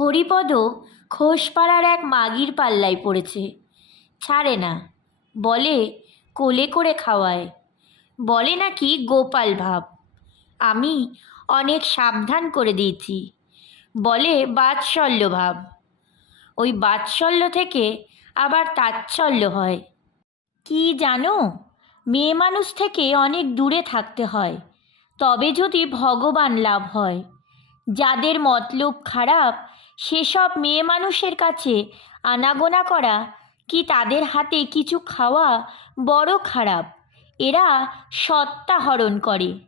হরিপদ খোসপাড়ার এক মাগির পাল্লায় পড়েছে। ছাড়ে না। বলে, কোলে করে খাওয়ায়। বলে নাকি গোপাল ভাব। আমি অনেক সাবধান করে দিয়েছি। বলে বাৎসল্য ভাব। ওই বাৎসল্য থেকে আবার তাচ্ছল্য হয়। কি জানো? মেয়ে মানুষ থেকে অনেক দূরে থাকতে হয়। তবে যদি ভগবান লাভ হয়। যাদের মতলব খারাপ সেসব মেয়ে মানুষের কাছে আনাগোনা করা কি তাদের হাতে কিছু খাওয়া বড় খারাপ? এরা সত্তা হরণ করে।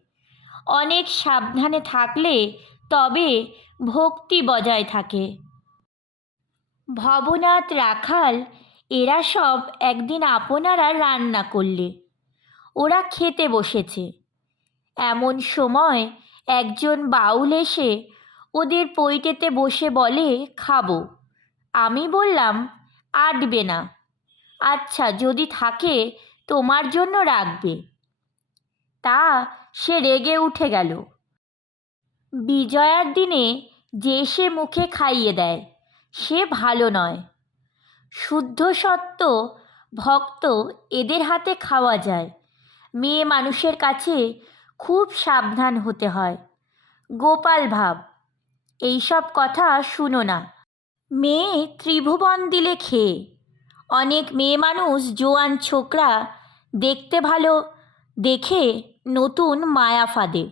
অনেক সাবধানে থাকলে তবে ভক্তি বজায় থাকে। ভবনাথ রাখাল, এরা সব একদিন আপনারা রান্না করলে। ওরা খেতে বসেছে। এমন সময় একজন বাউল এসে ওদের পৈটেতে বসে বলে, খাব। আমি বললাম, আটবে না। আচ্ছা যদি থাকে, তোমার জন্য রাখবে। তা সে রেগে উঠে গেল। বিজয়ার দিনে যে সে মুখে খাইয়ে দেয়, সে ভালো নয়। শুদ্ধ সত্য, ভক্ত এদের হাতে খাওয়া যায়। মেয়ে মানুষের কাছে খুব সাবধান হতে হয়। গোপাল ভাব এইসব কথা শুনো না। মেয়ে ত্রিভুবন দিলে খেয়ে। অনেক মেয়ে মানুষ, জোয়ান ছোকরা, দেখতে ভালো, দেখে নতুন মায়া ফাঁদে।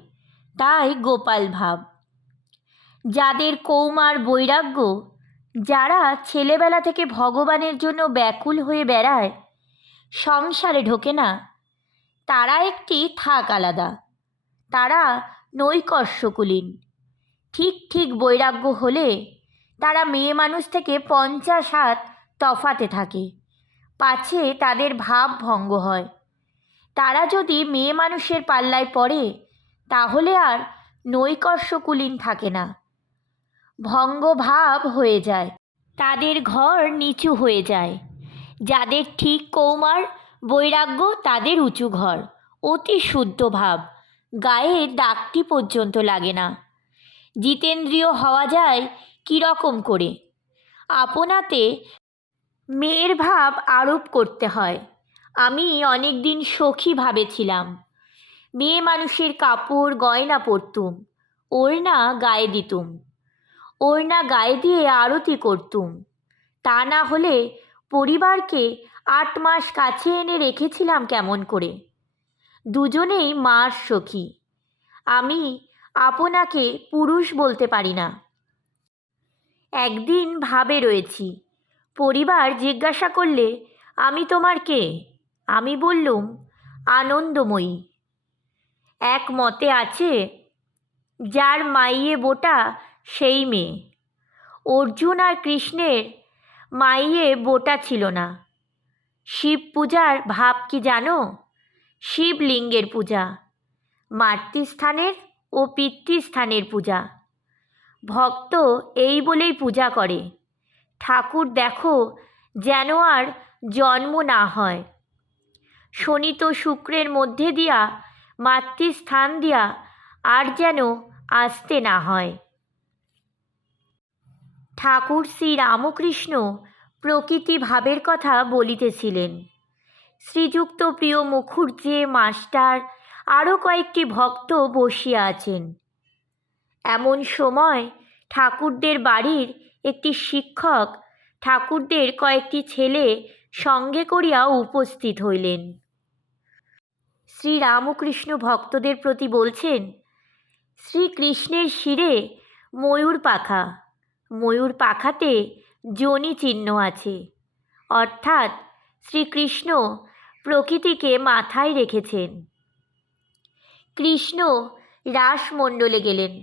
তাই গোপাল ভাব। যাদের কৌমার বৈরাগ্য, যারা ছেলেবেলা থেকে ভগবানের জন্য ব্যাকুল হয়ে বেড়ায়, সংসারে ঢোকে না। তারা একটি থাক আলাদা। তারা নৈকর্ষকুলীন। ঠিক ঠিক বৈরাগ্য হলে তারা মেয়ে মানুষ থেকে পঞ্চাশ হাত তফাতে থাকে। পাছে তাদের ভাব ভঙ্গ হয়। তারা যদি মেয়ে মানুষের পাল্লায় পড়ে, তাহলে আর নৈকর্ষকুলীন থাকে না। ভঙ্গ ভাব হয়ে যায়। তাদের ঘর নিচু হয়ে যায়। যাদের ঠিক কৌমার, বৈরাগ্য তাদের উঁচু ঘর। অতি শুদ্ধ ভাব। গায়ে দাগটি পর্যন্ত লাগে না। জিতেন্দ্রীয় হওয়া যায় কীরকম করে? আপনাতে মেয়ের ভাব আরোপ করতে হয়। আমি অনেক দিন সখী ভাবেছিলাম। মেয়ে মানুষের কাপড় গয়না পরতুম, ওড়না গায়ে দিতুম। ওড়না গায়ে দিয়ে আরতি করতুম। তা না হলে পরিবারকে আট মাস কাছে এনে রেখেছিলাম কেমন করে? দুজনেই মার সখী। আমি আপনাকে পুরুষ বলতে পারি না। একদিন ভাবে রয়েছি। পরিবার জিজ্ঞাসা করলে, আমি তোমার কে? আমি বললুম, আনন্দময়ী। এক মতে আছে, যার মাইয়ে বোটা সেই মেয়ে। অর্জুন আর কৃষ্ণের মাইয়ে বোটা ছিল না। শিব পূজার ভাব কি জানো? শিবলিঙ্গের পূজা। মাতৃস্থানের ও পিতৃস্থানের পূজা। ভক্ত এই বলেই পূজা করে। ঠাকুর দেখো যেন আর জন্ম না হয়। শনিত শুক্রের মধ্যে দিয়া, মাতৃস্থান দিয়া আর যেন আসতে না হয়। ঠাকুর শ্রী রামকৃষ্ণ প্রকৃতি ভাবের কথা বলিতেছিলেন। শ্রীযুক্ত প্রিয় মুখুজ্জে মাস্টার আরও কয়েকটি ভক্ত বসিয়া আছেন। এমন সময় ঠাকুরদের বাড়ির একটি শিক্ষক ঠাকুরদের কয়েকটি ছেলে সঙ্গে করিয়া উপস্থিত হইলেন। শ্রী রামকৃষ্ণ ভক্তদের প্রতি বলছেন, শ্রীকৃষ্ণের শিরে ময়ূর পাখা, ময়ূর পাখাতে যোনি চিহ্ন আছে। অর্থাৎ শ্রীকৃষ্ণ প্রকৃতিকে মাথায় রেখেছেন। কৃষ্ণ রাসমণ্ডলে গেলেন।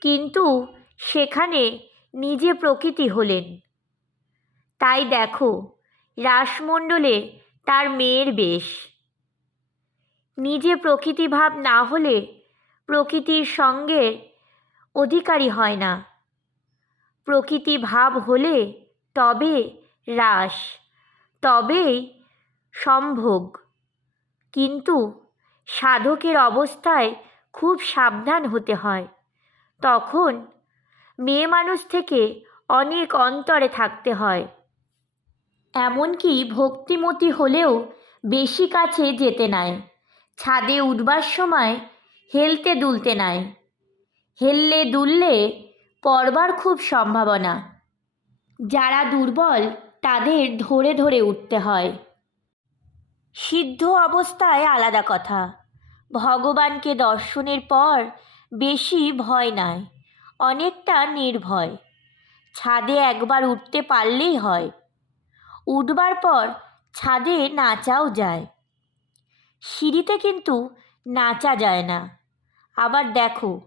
কিন্তু সেখানে নিজে প্রকৃতি হলেন। তাই দেখো, রাসমণ্ডলে তার মেয়ের বেশ। নিজে প্রকৃতিভাব না হলে প্রকৃতির সঙ্গে অধিকারী হয় না। প্রকৃতি ভাব হলে তবে রাস, তবেই সম্ভোগ। কিন্তু সাধকের অবস্থায় খুব সাবধান হতে হয়। তখন মেয়ে মানুষ থেকে অনেক অন্তরে থাকতে হয়। এমনকি ভক্তিমতী হলেও বেশি কাছে যেতে নাই। ছাদে উঠবার সময় হেলতে দুলতে নাই। হেললে দুললে পড়বার খুব সম্ভাবনা। যারা দুর্বল তাদের ধরে ধরে উঠতে হয়। সিদ্ধ অবস্থায় আলাদা কথা। ভগবানকে দর্শনের পর বেশি ভয় নাই, অনেকটা নির্ভয়। ছাদে একবার উঠতে পারলেই হয়। উঠবার পর ছাদে নাচাও যায়। সিঁড়িতে কিন্তু নাচা যায় না। আবার দেখো,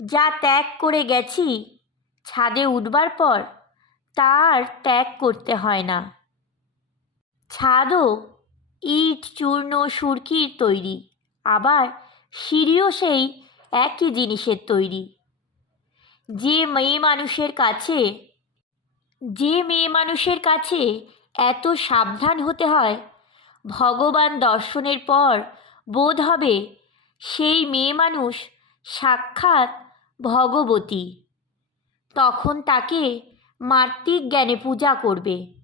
যা ত্যাগ করে গেছি, ছাদে উঠবার পর তার ত্যাগ করতে হয় না। ছাদও ইট, চূর্ণ সুরকির তৈরি। আবার সিঁড়িও সেই একই জিনিসের তৈরি। যে মেয়ে মানুষের কাছে, যে মেয়ে মানুষের কাছে এত সাবধান হতে হয়, ভগবান দর্শনের পর বোধ হবে সেই মেয়ে মানুষ সাক্ষাৎ ভগবতী। তখন তাকে মাতৃক জ্ঞানে পূজা করবে।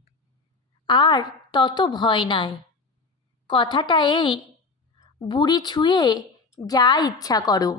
আর তত ভয় নাই। কথাটা এই বুড়ি ছুঁয়ে যা ইচ্ছা করো।